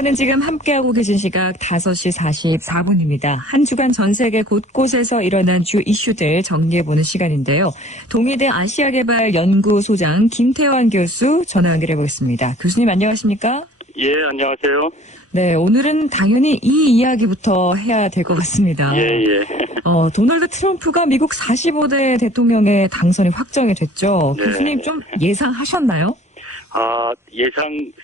여러분께서는 지금 함께하고 계신 시각 5시 44분입니다. 한 주간 전 세계 곳곳에서 일어난 주 이슈들 정리해보는 시간인데요. 동의대 아시아개발연구소장 김태환 교수 전화 연결해보겠습니다. 교수님 안녕하십니까? 예, 안녕하세요. 네, 오늘은 당연히 이 이야기부터 해야 될 것 같습니다. 예. 도널드 트럼프가 미국 45대 대통령의 당선이 확정이 됐죠. 네. 교수님 좀 예상하셨나요?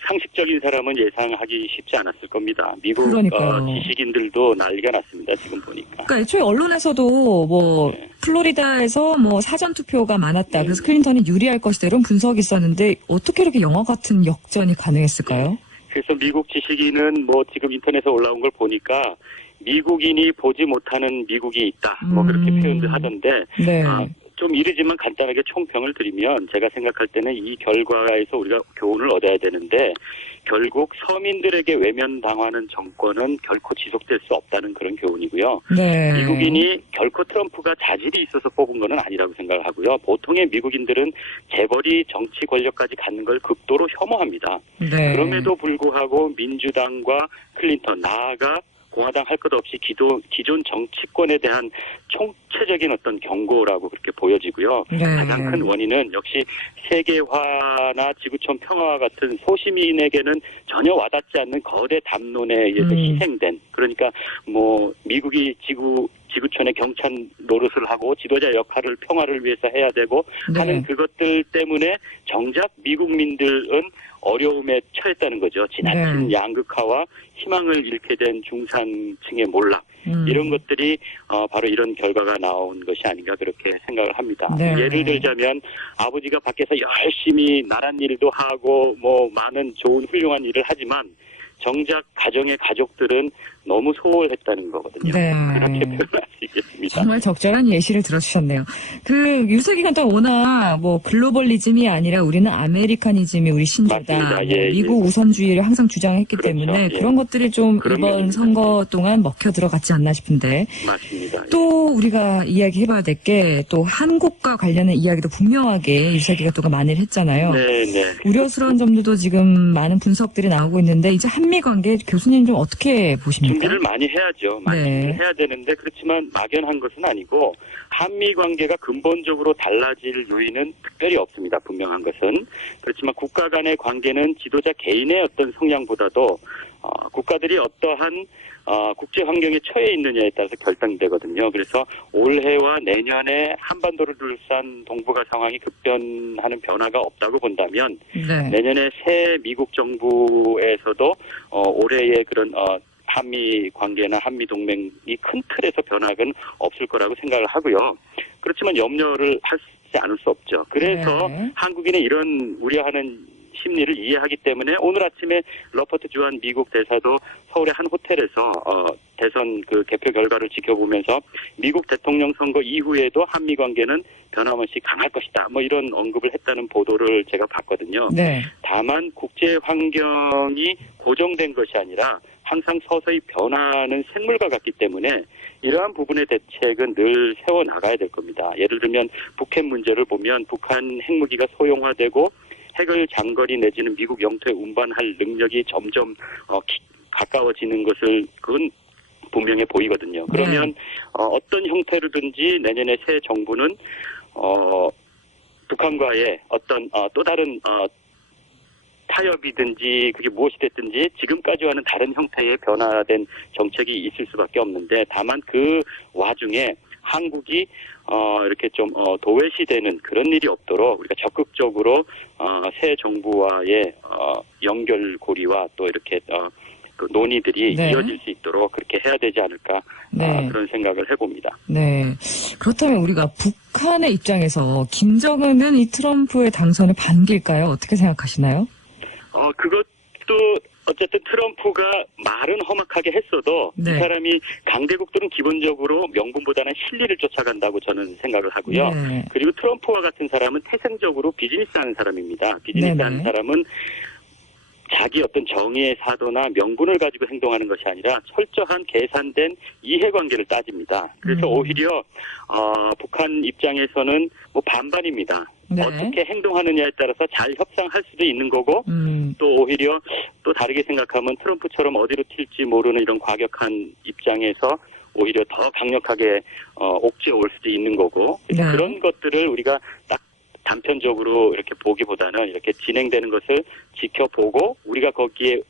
상식적인 사람은 예상하기 쉽지 않았을 겁니다. 미국 지식인들도 난리가 났습니다. 지금 보니까. 그러니까 애초에 언론에서도 플로리다에서 사전투표가 많았다. 그래서 클린턴이 유리할 것이다. 이런 분석이 있었는데 어떻게 이렇게 영화 같은 역전이 가능했을까요? 그래서 미국 지식인은 지금 인터넷에 올라온 걸 보니까 미국인이 보지 못하는 미국이 있다. 그렇게 표현도 하던데. 네. 좀 이르지만 간단하게 총평을 드리면 제가 생각할 때는 이 결과에서 우리가 교훈을 얻어야 되는데 결국 서민들에게 외면당하는 정권은 결코 지속될 수 없다는 그런 교훈이고요. 네. 미국인이 결코 트럼프가 자질이 있어서 뽑은 건 아니라고 생각을 하고요. 보통의 미국인들은 재벌이 정치 권력까지 갖는 걸 극도로 혐오합니다. 네. 그럼에도 불구하고 민주당과 클린턴 나아가 공화당 할 것 없이 기존 정치권에 대한 총체적인 어떤 경고라고 그렇게 보여지고요. 네. 가장 큰 원인은 역시 세계화나 지구촌 평화와 같은 소시민에게는 전혀 와닿지 않는 거대 담론에 의해서 희생된, 그러니까 미국이 지구촌의 경찬 노릇을 하고 지도자 역할을 평화를 위해서 해야 되고 하는 그것들 때문에 정작 미국민들은 어려움에 처했다는 거죠. 지나친 양극화와 희망을 잃게 된 중산층의 몰락. 이런 것들이 바로 이런 결과가 나온 것이 아닌가 그렇게 생각을 합니다. 네. 예를 들자면 아버지가 밖에서 열심히 나란 일도 하고 많은 좋은 훌륭한 일을 하지만 정작 가정의 가족들은 너무 소홀했다는 거거든요. 네. 그렇게 표현할 수 있겠습니다. 정말 적절한 예시를 들어주셨네요. 유세기간 동안 워낙 글로벌리즘이 아니라 우리는 아메리카니즘이 우리 신조다. 미국 우선주의를 항상 주장했기 때문에 그런 것들이 좀 이번 선거 동안 먹혀 들어갔지 않나 싶은데. 맞습니다. 또 우리가 이야기해봐야 될 게 또 한국과 관련된 이야기도 분명하게 유세기간 동안 많이 했잖아요. 네. 우려스러운 점들도 지금 많은 분석들이 나오고 있는데 이제 한미 관계 교수님 좀 어떻게 보십니까? 준비를 많이 해야죠. 많이 해야 되는데 그렇지만 막연한 것은 아니고 한미 관계가 근본적으로 달라질 요인은 특별히 없습니다. 분명한 것은. 그렇지만 국가 간의 관계는 지도자 개인의 어떤 성향보다도 국가들이 어떠한 국제 환경에 처해 있느냐에 따라서 결정되거든요. 그래서 올해와 내년에 한반도를 둘러싼 동북아 상황이 급변하는 변화가 없다고 본다면 내년에 새 미국 정부에서도 올해의 그런 한미 관계나 한미 동맹이 큰 틀에서 변화는 없을 거라고 생각을 하고요. 그렇지만 염려를 하지 않을 수 없죠. 그래서 한국인의 이런 우려하는 심리를 이해하기 때문에 오늘 아침에 러퍼트 주한 미국 대사도 서울의 한 호텔에서 대선 개표 결과를 지켜보면서 미국 대통령 선거 이후에도 한미 관계는 변함없이 강할 것이다. 이런 언급을 했다는 보도를 제가 봤거든요. 네. 다만 국제 환경이 고정된 것이 아니라 항상 서서히 변화하는 생물과 같기 때문에 이러한 부분의 대책은 늘 세워나가야 될 겁니다. 예를 들면 북핵 문제를 보면 북한 핵무기가 소형화되고 핵을 장거리 내지는 미국 영토에 운반할 능력이 점점 가까워지는 것을 그건 분명해 보이거든요. 그러면 어떤 형태로든지 내년에 새 정부는 북한과의 어떤 또 다른 타협이든지 그게 무엇이 됐든지 지금까지와는 다른 형태의 변화된 정책이 있을 수밖에 없는데 다만 그 와중에 한국이 이렇게 좀 도외시되는 그런 일이 없도록 우리가 적극적으로 새 정부와의 연결고리와 또 이렇게 그 논의들이 이어질 수 있도록 그렇게 해야 되지 않을까 그런 생각을 해봅니다. 네. 그렇다면 우리가 북한의 입장에서 김정은은 이 트럼프의 당선을 반길까요? 어떻게 생각하시나요? 그것도 어쨌든 트럼프가 말은 험악하게 했어도 이 사람이 강대국들은 기본적으로 명분보다는 실리를 쫓아간다고 저는 생각을 하고요. 그리고 트럼프와 같은 사람은 태생적으로 비즈니스하는 사람입니다. 비즈니스하는 사람은 자기 어떤 정의의 사도나 명분을 가지고 행동하는 것이 아니라 철저한 계산된 이해관계를 따집니다. 그래서 오히려 북한 입장에서는 반반입니다. 네. 어떻게 행동하느냐에 따라서 잘 협상할 수도 있는 거고 또 오히려 또 다르게 생각하면 트럼프처럼 어디로 튈지 모르는 이런 과격한 입장에서 오히려 더 강력하게 옥죄어 올 수도 있는 거고 네. 그런 것들을 우리가 딱 단편적으로 이렇게 보기보다는 이렇게 진행되는 것을 지켜보고 우리가 거기에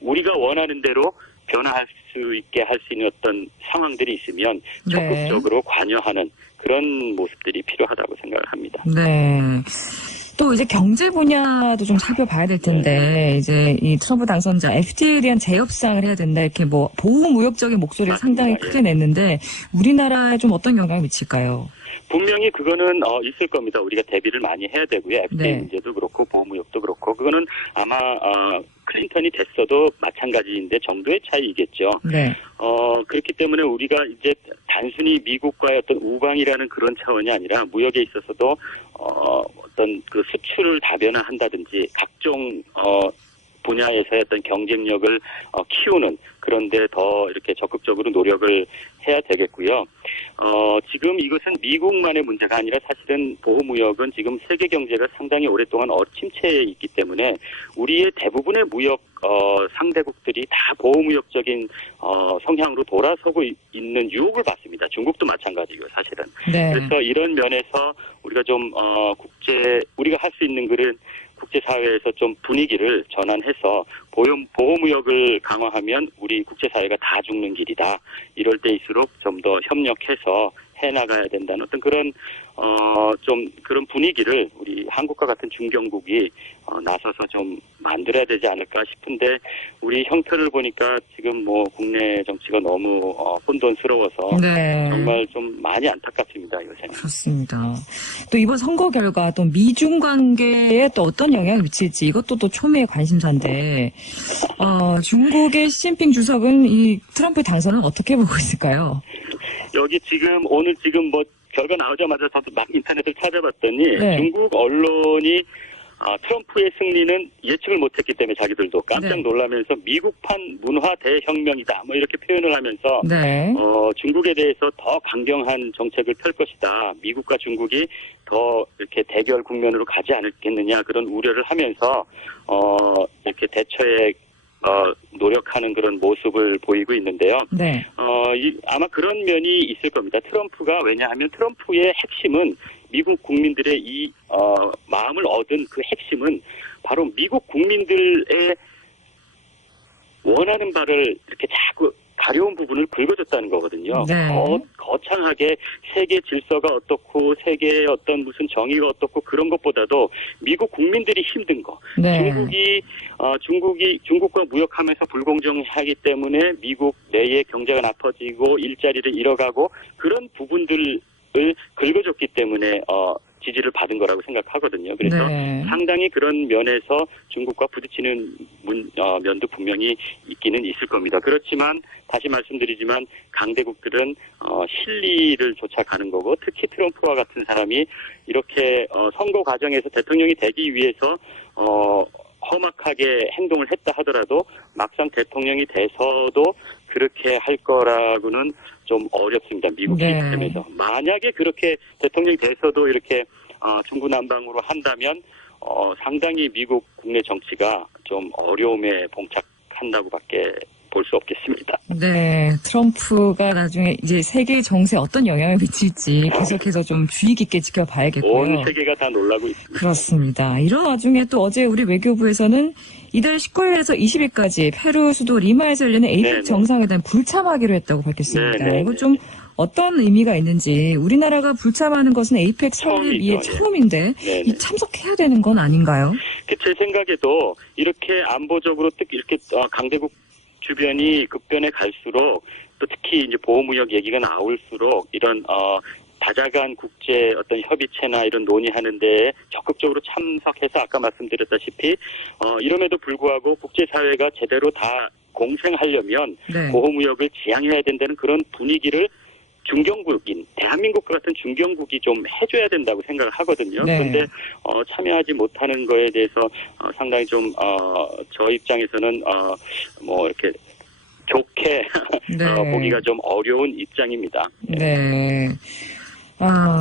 우리가 원하는 대로 변화할 수 있게 할 수 있는 어떤 상황들이 있으면 적극적으로 관여하는 그런 모습들이 필요하다고 생각을 합니다. 네. 또 이제 경제 분야도 좀 살펴봐야 될 텐데 이제 이 트럼프 당선자 FTA에 대한 재협상을 해야 된다 이렇게 뭐 보호무역적인 목소리를 맞습니다. 상당히 크게 냈는데 우리나라에 좀 어떤 영향을 미칠까요? 분명히 그거는 있을 겁니다. 우리가 대비를 많이 해야 되고요. FTA 네. 문제도 그렇고 보호무역도 그렇고 그거는 아마 클린턴이 됐어도 마찬가지인데 정도의 차이이겠죠. 네. 그렇기 때문에 우리가 이제 단순히 미국과의 어떤 우방이라는 그런 차원이 아니라 무역에 있어서도 어떤 그 수출을 다변화한다든지 각종 분야에서의 어떤 경쟁력을 키우는 그런데 더 이렇게 적극적으로 노력을 해야 되겠고요. 지금 이것은 미국만의 문제가 아니라 사실은 보호무역은 지금 세계 경제가 상당히 오랫동안 침체에 있기 때문에 우리의 대부분의 무역 상대국들이 다 보호무역적인 성향으로 돌아서고 있는 유혹을 받습니다. 중국도 마찬가지고요, 사실은. 네. 그래서 이런 면에서 우리가 좀 우리가 할 수 있는 글은 국제사회에서 좀 분위기를 전환해서 보호무역을 강화하면 우리 국제사회가 다 죽는 길이다. 이럴 때일수록 좀 더 협력해서 해나가야 된다는 어떤 그런 좀 그런 분위기를 우리 한국과 같은 중견국이 나서서 좀 만들어야 되지 않을까 싶은데 우리 형태를 보니까 지금 뭐 국내 정치가 너무 혼돈스러워서 네. 정말 좀 많이 안타깝습니다. 요새는. 그렇습니다. 또 이번 선거 결과 또 미중 관계에 또 어떤 영향을 미칠지 이것도 또 초미의 관심사인데 중국의 시진핑 주석은 이 트럼프 당선을 어떻게 보고 있을까요? 여기 오늘 뭐 결과 나오자마자 저도 막 인터넷을 찾아봤더니 네. 중국 언론이 트럼프의 승리는 예측을 못했기 때문에 자기들도 깜짝 네. 놀라면서 미국판 문화 대혁명이다 뭐 이렇게 표현을 하면서 네. 중국에 대해서 더 강경한 정책을 펼 것이다. 미국과 중국이 더 이렇게 대결 국면으로 가지 않겠느냐 그런 우려를 하면서 이렇게 대처에 노력하는 그런 모습을 보이고 있는데요. 네. 아마 그런 면이 있을 겁니다. 트럼프가 왜냐하면 트럼프의 핵심은 미국 국민들의 이 마음을 얻은 그 핵심은 바로 미국 국민들의 원하는 바를 이렇게 자꾸 가려운 부분을 긁어줬다는 거거든요. 네. 거창하게 세계 질서가 어떻고 세계의 어떤 무슨 정의가 어떻고 그런 것보다도 미국 국민들이 힘든 거. 네. 중국과 무역하면서 불공정하기 때문에 미국 내의 경제가 나빠지고 일자리를 잃어가고 그런 부분들을 긁어줬기 때문에 지지를 받은 거라고 생각하거든요. 그래서 네. 상당히 그런 면에서 중국과 부딪히는 면도 분명히 있기는 있을 겁니다. 그렇지만 다시 말씀드리지만 강대국들은 실리를 쫓아가는 거고 특히 트럼프와 같은 사람이 이렇게 선거 과정에서 대통령이 되기 위해서 험악하게 행동을 했다 하더라도 막상 대통령이 돼서도 그렇게 할 거라고는 좀 어렵습니다. 미국 네. 시스템에서. 만약에 그렇게 대통령이 돼서도 이렇게 중구난방으로 한다면 상당히 미국 국내 정치가 좀 어려움에 봉착한다고밖에 볼 수 없겠습니다. 네, 트럼프가 나중에 이제 세계 정세에 어떤 영향을 미칠지 계속해서 좀 주의 깊게 지켜봐야겠고요. 온 세계가 다 놀라고 있습니다. 그렇습니다. 이런 와중에 또 어제 우리 외교부에서는 이달 19일에서 20일까지 페루 수도 리마에서 열리는 에이펙 네네. 정상회담 불참하기로 했다고 밝혔습니다. 네네. 이거 좀 어떤 의미가 있는지 우리나라가 불참하는 것은 에이펙 설립 이해 처음이죠. 처음인데 네네. 이 참석해야 되는 건 아닌가요? 제 생각에도 이렇게 안보적으로 이렇게 강대국 주변이 급변해 갈수록 또 특히 이제 보호무역 얘기가 나올수록 이런 다자간 국제 어떤 협의체나 이런 논의하는 데에 적극적으로 참석해서 아까 말씀드렸다시피 이럼에도 불구하고 국제사회가 제대로 다 공생하려면 네. 보호무역을 지향해야 된다는 그런 분위기를 중견국인 대한민국과 같은 중견국이 좀 해줘야 된다고 생각을 하거든요. 네. 그런데 참여하지 못하는 거에 대해서 상당히 좀 저 입장에서는 뭐 이렇게 좋게 네. 보기가 좀 어려운 입장입니다. 네.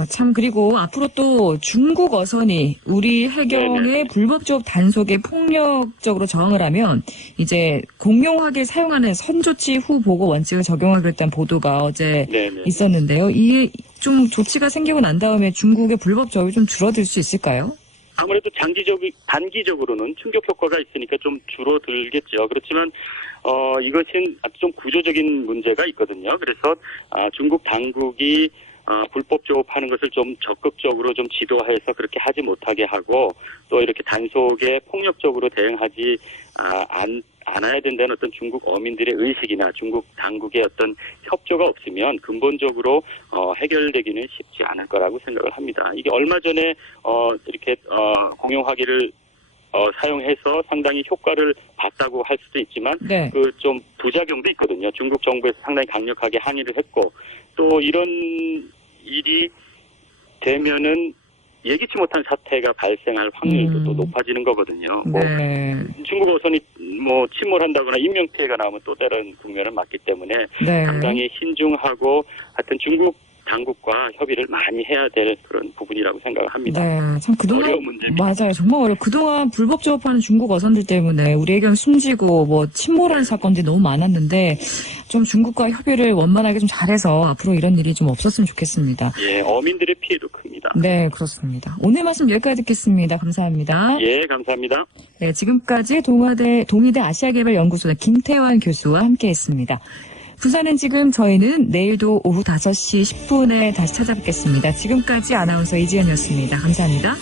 참, 그리고 앞으로 또 중국 어선이 우리 해경의 네네. 불법적 단속에 폭력적으로 저항을 하면 이제 공용하게 사용하는 선조치 후 보고 원칙을 적용하겠다는 보도가 어제 네네. 있었는데요. 이게 좀 조치가 생기고 난 다음에 중국의 불법 적이 좀 줄어들 수 있을까요? 아무래도 단기적으로는 충격 효과가 있으니까 좀 줄어들겠죠. 그렇지만 이것은 아주 좀 구조적인 문제가 있거든요. 그래서 중국 당국이 불법 조업하는 것을 좀 적극적으로 좀 지도해서 그렇게 하지 못하게 하고 또 이렇게 단속에 폭력적으로 대응하지 않아야 된다는 어떤 중국 어민들의 의식이나 중국 당국의 어떤 협조가 없으면 근본적으로 해결되기는 쉽지 않을 거라고 생각을 합니다. 이게 얼마 전에 이렇게 공용화기를 사용해서 상당히 효과를 봤다고 할 수도 있지만 네. 그 좀 부작용도 있거든요. 중국 정부에서 상당히 강력하게 항의를 했고 또 이런 일이 되면은 예기치 못한 사태가 발생할 확률도 또 높아지는 거거든요. 네. 중국 어선이 침몰한다거나 인명 피해가 나오면 또 다른 국면을 맞기 때문에 네. 상당히 신중하고 하여튼 중국 당국과 협의를 많이 해야 될 그런 부분이라고 생각을 합니다. 네, 참 그동안 어려운 문제입니다. 맞아요, 정말 어려워. 그동안 불법 조업하는 중국 어선들 때문에 우리 해경 숨지고 침몰하는 사건들이 너무 많았는데 좀 중국과 협의를 원만하게 좀 잘해서 앞으로 이런 일이 좀 없었으면 좋겠습니다. 예, 어민들의 피해도 큽니다. 네, 그렇습니다. 오늘 말씀 여기까지 듣겠습니다. 감사합니다. 예, 감사합니다. 네, 지금까지 동의대 아시아개발연구소의 김태환 교수와 함께했습니다. 부산은 지금 저희는 내일도 오후 5시 10분에 다시 찾아뵙겠습니다. 지금까지 아나운서 이지연이었습니다. 감사합니다.